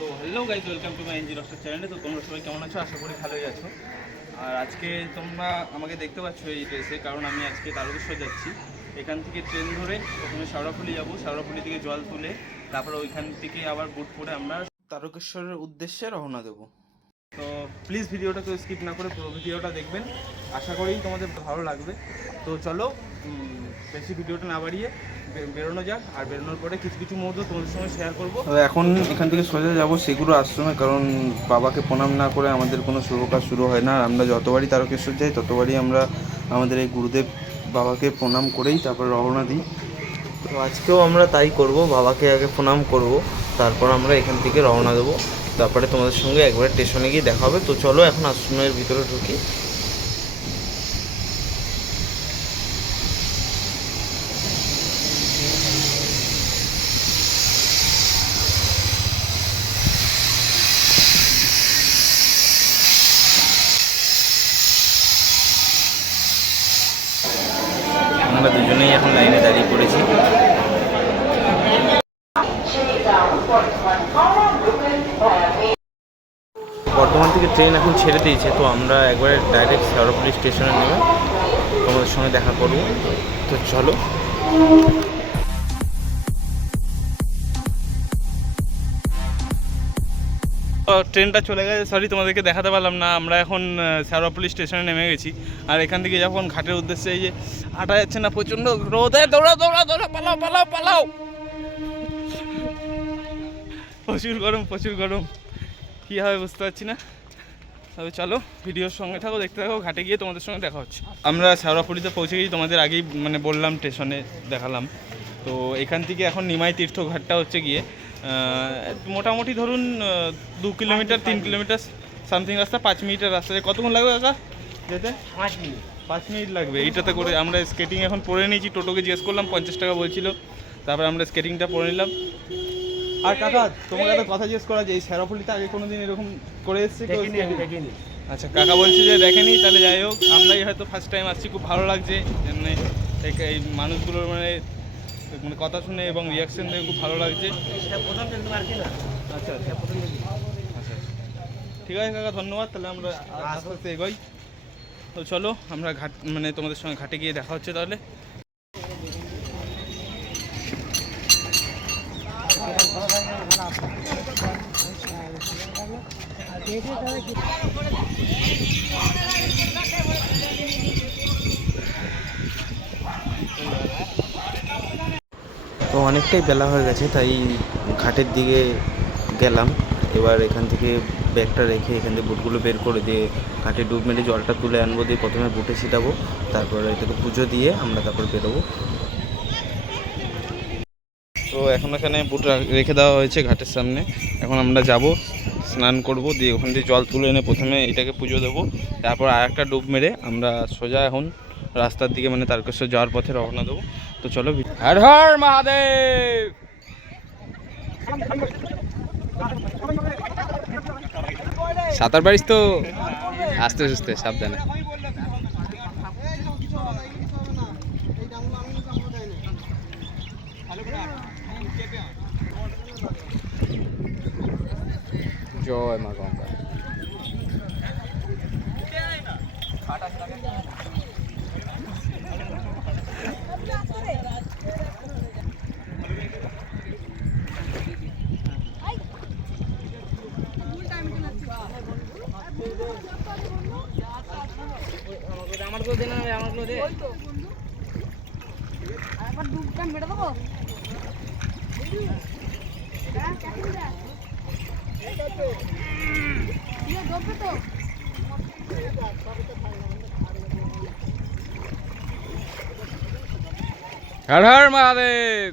তো hello guys, welcome to my NG rockstar চ্যানেলে। তো তোমরা সবাই কেমন আছো? আশা করি ভালোই আছো। আর আজকে তোমরা আমাকে দেখতে পাচ্ছ এই ড্রেসে, কারণ আমি আজকে তারকেশ্বর যাচ্ছি। এখান থেকে ট্রেন ধরে প্রথমে শেওড়াফুলি যাবো, শেওড়াফুলি থেকে জল তুলে তারপরে ওইখান থেকে আবার বুট করে আমরা তারকেশ্বরের উদ্দেশ্যে রওনা দেবো। তো প্লিজ ভিডিওটা কেউ স্কিপ না করে পুরো ভিডিওটা দেখবেন, আশা করি তোমাদের ভালো লাগবে। তো চলো বেশি ভিডিওটা না বাড়িয়ে বেরোনো যাক, আর বেরোনোর পরে কিছু কিছু মুহূর্ত তোমাদের সঙ্গে শেয়ার করবো। এখন এখান থেকে সোজা যাবো সেগুলো আশ্রমে, কারণ বাবাকে প্রণাম না করে আমাদের কোনো শুভ কাজ শুরু হয় না। আমরা যতবারই তারকেশ্বর যাই ততবারই আমরা আমাদের এই গুরুদেব বাবাকে প্রণাম করেই তারপর রওনা দিই। তো আজকেও আমরা তাই করব, বাবাকে আগে প্রণাম করব, তারপর আমরা এখান থেকে রওনা দেবো। তারপরে তোমাদের সঙ্গে একবার স্টেশনে গিয়ে দেখা হবে। তো চলো এখন আশ্রমের ভিতরে ঢুকি। আমরা দুজনেই এখন লাইনে দাঁড়িয়ে পড়েছি। বর্ধমান থেকে ট্রেন এখন ছেড়ে দিয়েছে, তো আমরা একবারে ডাইরেক্ট শেওড়াফুলি স্টেশনে নেমে তোমাদের সঙ্গে দেখা করব। তো চলো। ট্রেনটা চলে গেছে, সরি তোমাদেরকে দেখাতে পারলাম না। আমরা এখন শেওড়াফুলি স্টেশনে নেমে গেছি। আর এখান থেকে যখন ঘাটের উদ্দেশ্যে এই যে হাঁটা যাচ্ছে না, প্রচণ্ড রোদে, দৌড়া দৌড়া দৌড়া, পালাও পালাও পালাও, প্রচুর গরম প্রচুর গরম, কী হবে বুঝতে পারছি না। তবে চলো ভিডিওর সঙ্গে থাকো, দেখতে থাকো। ঘাটে গিয়ে তোমাদের সঙ্গে দেখা হচ্ছে। আমরা শেওড়াফুলিতে পৌঁছে গেছি, তোমাদের আগেই বললাম, স্টেশনে দেখালাম। তো এখান থেকে এখন নিমাই তীর্থ ঘাটটা হচ্ছে গিয়ে মোটামুটি ধরুন 2 কিলোমিটার 3 কিলোমিটার সামথিং রাস্তা, 5 মিনিটের রাস্তা। কতক্ষণ লাগবে কাকা যেতে? 5 মিনিট লাগবে। এইটাতে করে আমরা স্কেটিং এখন পরে নিয়েছি। টোটোকে জিজ্ঞেস করলাম, 50 টাকা বলছিল। তারপরে আমরা স্কেটিংটা পরে নিলাম। আর কাকা, তোমাকে একটা কথা জিজ্ঞেস করা, যে এই শেওড়াফুলিতে আগে কোনোদিন এরকম করে এসেছে? আচ্ছা, কাকা বলছে যে দেখেনি। তাহলে যাই হোক, আমরাই হয়তো ফার্স্ট টাইম আসছি। খুব ভালো লাগছে, মানে এই মানুষগুলোর মানে কথা শুনে এবং রিয়াকশন দেখে খুব ভালো লাগছে। আচ্ছা আচ্ছা আচ্ছা, ঠিক আছে কাকা, ধন্যবাদ। তাহলে আমরা আস্তে আস্তে এগোই। তো চলো আমরা ঘাট তোমাদের সঙ্গে ঘাটে গিয়ে দেখা হচ্ছে তাহলে। তো অনেকটাই বেলা হয়ে গেছে, তাই ঘাটের দিকে গেলাম। এবার এখান থেকে ব্যাগটা রেখে এখান থেকে বুটগুলো বের করে দিয়ে ঘাটে ডুব মেরে জলটা তুলে আনবো, দিয়ে প্রথমে বুটে ছিটাবো, তারপরে এটাকে পুজো দিয়ে আমরা তারপর বেরোবো। তো এখন এখানে বুট রেখে দেওয়া হয়েছে ঘাটের সামনে। এখন আমরা যাব, স্নান করব, দিয়ে ওখান থেকে জল তুলে এনে প্রথমে এটাকে পুজো দেবো, তারপর আর একটা ডুব মেরে আমরা সোজা এখন রাস্তার দিকে তারকেশ্বর যাওয়ার পথে রওনা দেবো। তো চলো। হর হর মহাদেব। সাঁতার পারিস তো? আস্তে আস্তে, সাবধানে। জয় মা গঙ্গা। আমার দে না, আমার দে। আরেকবার ডুবটা মেরে দেবো। হর হর মহাদেব।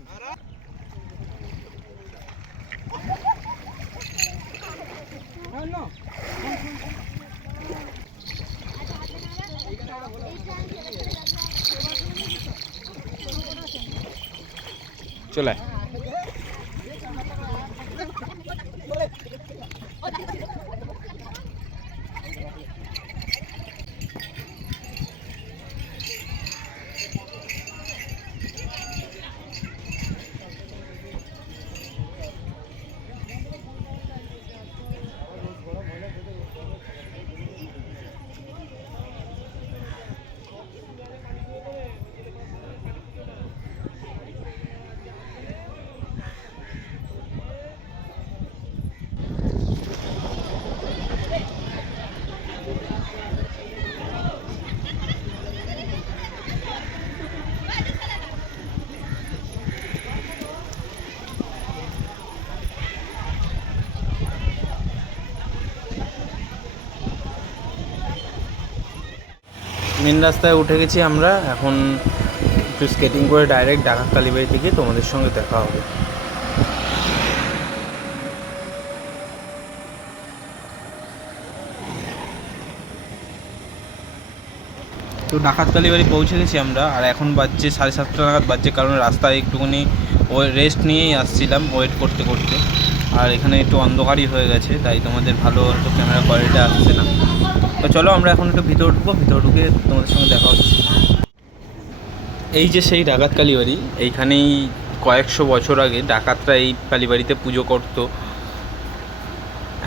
চলে মেন রাস্তায় উঠে গেছি আমরা। এখন একটু স্কেটিং করে ডাইরেক্ট ডাকাত কালীবাড়ি থেকে তোমাদের সঙ্গে দেখা হবে। তো ডাকাত কালীবাড়ি পৌঁছে গেছি আমরা, আর এখন বাজছে 7:30 নাগাদ বাজছে, কারণ রাস্তায় একটুখানি রেস্ট নিয়েই আসছিলাম ওয়েট করতে করতে। আর এখানে একটু অন্ধকারই হয়ে গেছে, তাই তোমাদের ভালো একটু ক্যামেরা কোয়ালিটি আসছে না। তো চলো আমরা এখন একটু ভিতর ঢুকবো, ভিতর ঢুকে তোমাদের সঙ্গে দেখা হচ্ছে। এই যে সেই ডাকাত কালীবাড়ি, এইখানেই কয়েকশো বছর আগে ডাকাতরা এই কালীবাড়িতে পুজো করতো।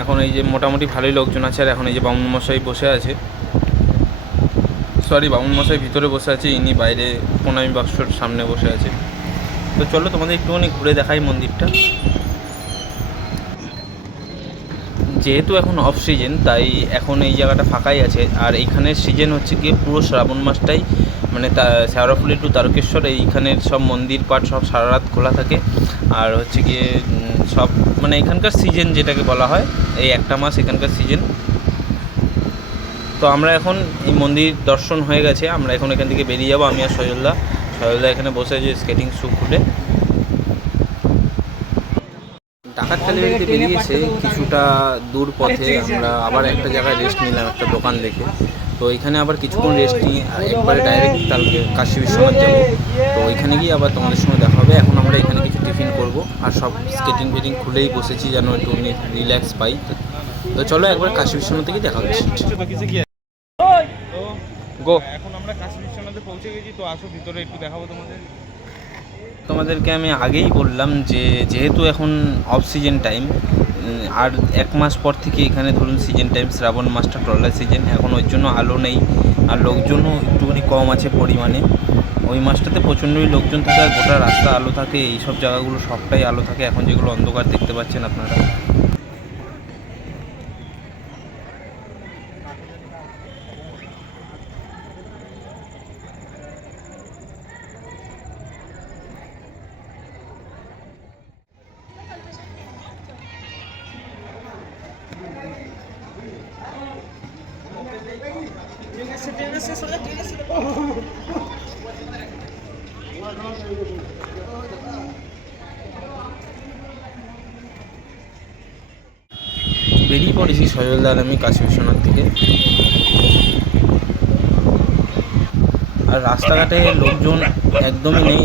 এখন এই যে মোটামুটি ভালোই লোকজন আছে। আর এখন এই যে বামুন মশাই বসে আছে, বামুন মশাই ভিতরে বসে আছে, ইনি বাইরে প্রণামী বাক্সর সামনে বসে আছে। তো চলো তোমাদের একটুখানি ঘুরে দেখাই মন্দিরটা। যেহেতু এখন অফ সিজন, তাই এখন এই জায়গাটা ফাঁকাই আছে। আর এইখানের সিজন হচ্ছে গিয়ে পুরো শ্রাবণ মাসটাই, মানে শেওড়াফুলি টু তারকেশ্বর এইখানের সব মন্দির পাট সব সারা রাত খোলা থাকে। আর হচ্ছে গিয়ে সব মানে এখানকার সিজন যেটাকে বলা হয়, এই একটা মাস এখানকার সিজন। তো আমরা এখন এই মন্দির দর্শন হয়ে গেছে, আমরা এখন এখান থেকে বেরিয়ে যাবো। আমি আর সজলদা এখানে বসে আছে স্কেটিং শ্যু খুলে। ডাকাত কালীবাড়িতে বেরিয়ে এসে কিছুটা দূর পথে আমরা আবার একটা জায়গায় রেস্ট নিলাম, একটা দোকান দেখে। তো এখানে আবার কিছুক্ষণ রেস্ট নিয়ে একবারে ডাইরেক্ট কালকে কাশী বিশ্বনাথ যাবো। তো ওইখানে গিয়ে আবার তোমাদের সঙ্গে দেখা হবে। এখন আমরা এখানে কিছু টিফিন করব, আর সব স্কেটিং ফেটিং খুলেই বসেছি যেন একটু রিল্যাক্স পাই। তো চলো একবার কাশী বিশ্বনাথ থেকে দেখা হচ্ছে। গো, এখন আমরা কাশী বিশ্বনাথে পৌঁছে গেছি। তো আসো ভিতরে একটু দেখাবো তোমাদেরকে আমি আগেই বললাম যে যেহেতু এখন অফ সিজন টাইম, আর এক মাস পর থেকে এখানে ধরুন সিজন টাইম, শ্রাবণ মাসটা ট্রলার সিজন। এখন ওই জন্য আলো নেই, আর লোকজনও একটুখানি কম আছে পরিমাণে। ওই মাসটাতে প্রচণ্ডই লোকজন থাকে, আর গোটা রাস্তা আলো থাকে, এইসব জায়গাগুলো সবটাই আলো থাকে। এখন যেগুলো অন্ধকার দেখতে পাচ্ছেন আপনারা। বেরিয়ে পড়েছি সজলদা আর আমি কাশী বিশ্বনাথ থেকে। আর রাস্তাঘাটে লোকজন একদমই নেই,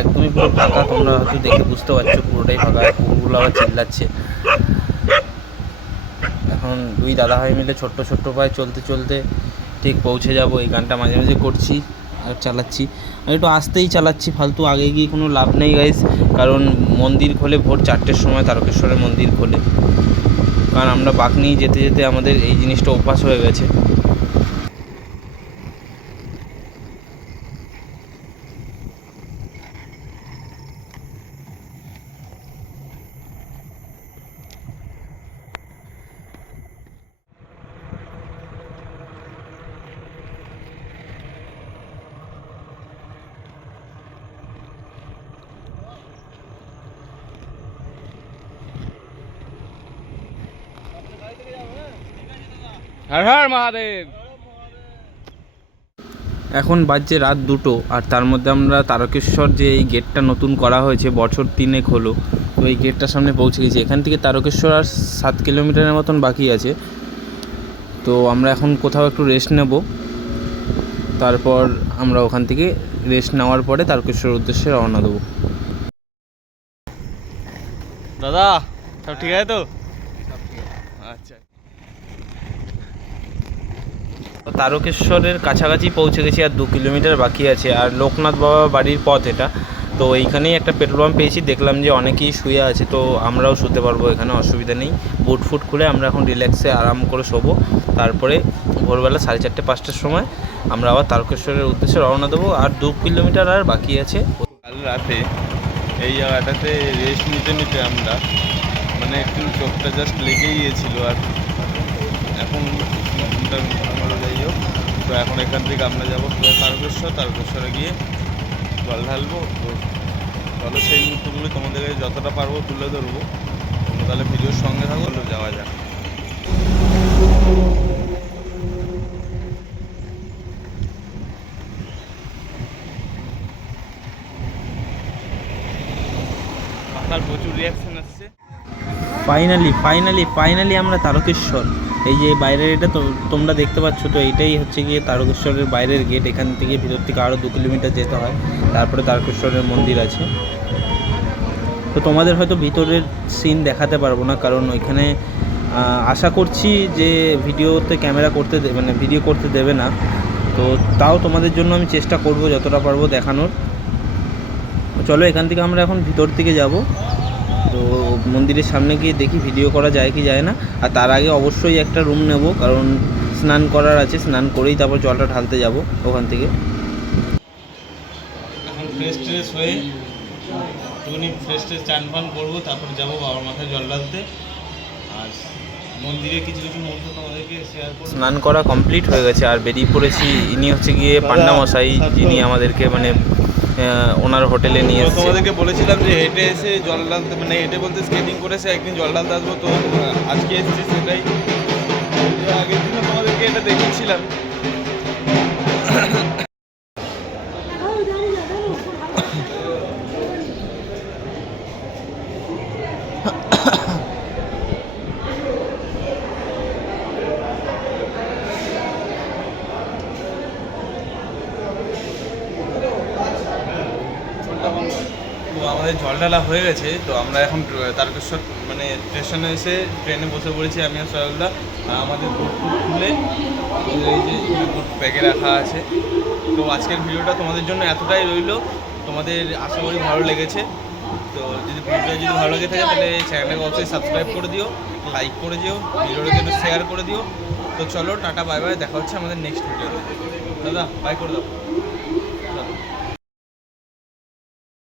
একদমই পুরো ফাঁকা। তোমরা হয়তো দেখে বুঝতে পারছো পুরোটাই ফাঁকা। কুকুরগুলো আবার চিল্লাচ্ছে। এখন দুই দাদা ভাই মিলে ছোট্ট ছোট্ট পায়ে চলতে চলতে ঠিক পৌঁছে যাব। এই গানটা মাঝে মাঝে করছি আর চালাচ্ছি, আর একটু আস্তেই চালাচ্ছি, ফালতু আগে গিয়ে কোনো লাভ নেই গাইস। কারণ মন্দির খোলে ভোর 4টের সময়, তারকেশ্বরের মন্দির খোলে। কারণ আমরা বাঁক নিয়ে যেতে যেতে আমাদের এই জিনিসটা অভ্যাস হয়ে গেছে। হর হর মহাদেব। এখন বাজছে রাত 2টো, আর তার মধ্যে আমরা তারকেশ্বর যে এই গেটটা নতুন করা হয়েছে বছর 3 হলো, তো এই গেটটার সামনে পৌঁছে গেছি। এখান থেকে তারকেশ্বর আর 7 কিলোমিটারের মতন বাকি আছে। তো আমরা এখন কোথাও একটু রেস্ট নেব, তারপর আমরা ওখান থেকে রেস্ট নেওয়ার পরে তারকেশ্বরের উদ্দেশ্যে রওনা দেবো। দাদা সব ঠিক আছে তো? আচ্ছা। তারকেশ্বরের কাছাকাছি পৌঁছে গেছি, আর 2 কিলোমিটার বাকি আছে। আর লোকনাথ বাবা বাড়ির পথ এটা। তো এইখানেই একটা পেট্রোল পাম্প পেয়েছি, দেখলাম যে অনেকেই শুয়ে আছে, তো আমরাও শুতে পারবো, এখানে অসুবিধা নেই। বুট ফুট খুলে আমরা এখন রিল্যাক্সে আরাম করে শোবো। তারপরে ভোরবেলা 4:30-5টার সময় আমরা আবার তারকেশ্বরের উদ্দেশ্যে রওনা দেবো। আর 2 কিলোমিটার আর বাকি আছে। কাল রাতে এই জায়গাটাতে রেস্ট নিতে নিতে আমরা মানে একটু চোখটা জাস্ট লেগেই গিয়েছিলো। আর এখন যাই হোক, তো এখন এখান থেকে আমরা যাবো তারকেশ্বরে গিয়ে জল ঢালবো। তো চলো সেই মুহূর্তগুলো তোমাদেরকে যতটা পারবো তুলে ধরবো। তোমরা তাহলে ভিডিওর সঙ্গে থাকো, যাওয়া যাক। ফাইনালি আমরা তারকেশ্বর, এই যে বাইরের এটা তো তোমরা দেখতে পাচ্ছ, তো এইটাই হচ্ছে গিয়ে তারকেশ্বরের বাইরের গেট। এখান থেকে ভিতর থেকে আরও 2 কিলোমিটার যেতে হয়, তারপরে তারকেশ্বরের মন্দির আছে। তো তোমাদের হয়তো ভিতরের সিন দেখাতে পারবো না, কারণ ওইখানে আশা করছি যে ভিডিওতে ক্যামেরা করতে মানে ভিডিও করতে দেবে না। তো তাও তোমাদের জন্য আমি চেষ্টা করব যতটা পারবো দেখানোর। চলো এখান থেকে আমরা এখন ভিতর দিকে যাব। তো মন্দিরের সামনে গিয়ে দেখি ভিডিও করা যায় কি যায় না। আর তার আগে অবশ্যই একটা রুম নেব, কারণ স্নান করার আছে, স্নান করেই তারপর জলটা ঢালতে যাব ওখান থেকে। এখন ফ্রেশ হয়ে একটুখানি ফ্রেশ চান ফান করবো, তারপর যাবো বাবার মাথায় জল ঢালতে। আর মন্দিরে কিছু মুহূর্ত তোমাদেরকে শেয়ার করব। স্নান করা কমপ্লিট হয়ে গেছে আর বেরিয়ে পড়েছি। ইনি হচ্ছে গিয়ে পান্ডামশাই, যিনি আমাদেরকে মানে ওনার হোটেলে নিয়ে এসেছে। তোমাদেরকে বলেছিলাম যে হেঁটে এসে জল ঢালতে, মানে হেঁটে বলতে স্কেটিং করে এসে একদিন জল ঢালতে আসবো। তো আজকে এসেছি, সেটাই আগের দিনও তোমাদেরকে এটা দেখিয়েছিলাম। তো আমাদের জল ঢালা হয়ে গেছে। তো আমরা এখন তারকেশ্বর মানে স্টেশনে এসে ট্রেনে বসে পড়েছি আমি আর সোহেলদা। আমাদের বুট খুলে এই যে বুট ব্যাগে রাখা আছে। তো আজকের ভিডিওটা তোমাদের জন্য এতটাই রইলো, তোমাদের আশা করি ভালো লেগেছে। তো যদি ভিডিওটা যদি ভালো লেগে থাকে তাহলে চ্যানেলটাকে অবশ্যই সাবস্ক্রাইব করে দিও, লাইক করে দিও, ভিডিওটাকে একটু শেয়ার করে দিও। তো চলো টাটা বাই বাই, দেখা হচ্ছে আমাদের নেক্সট ভিডিওতে। দাদা বাই করে দাও।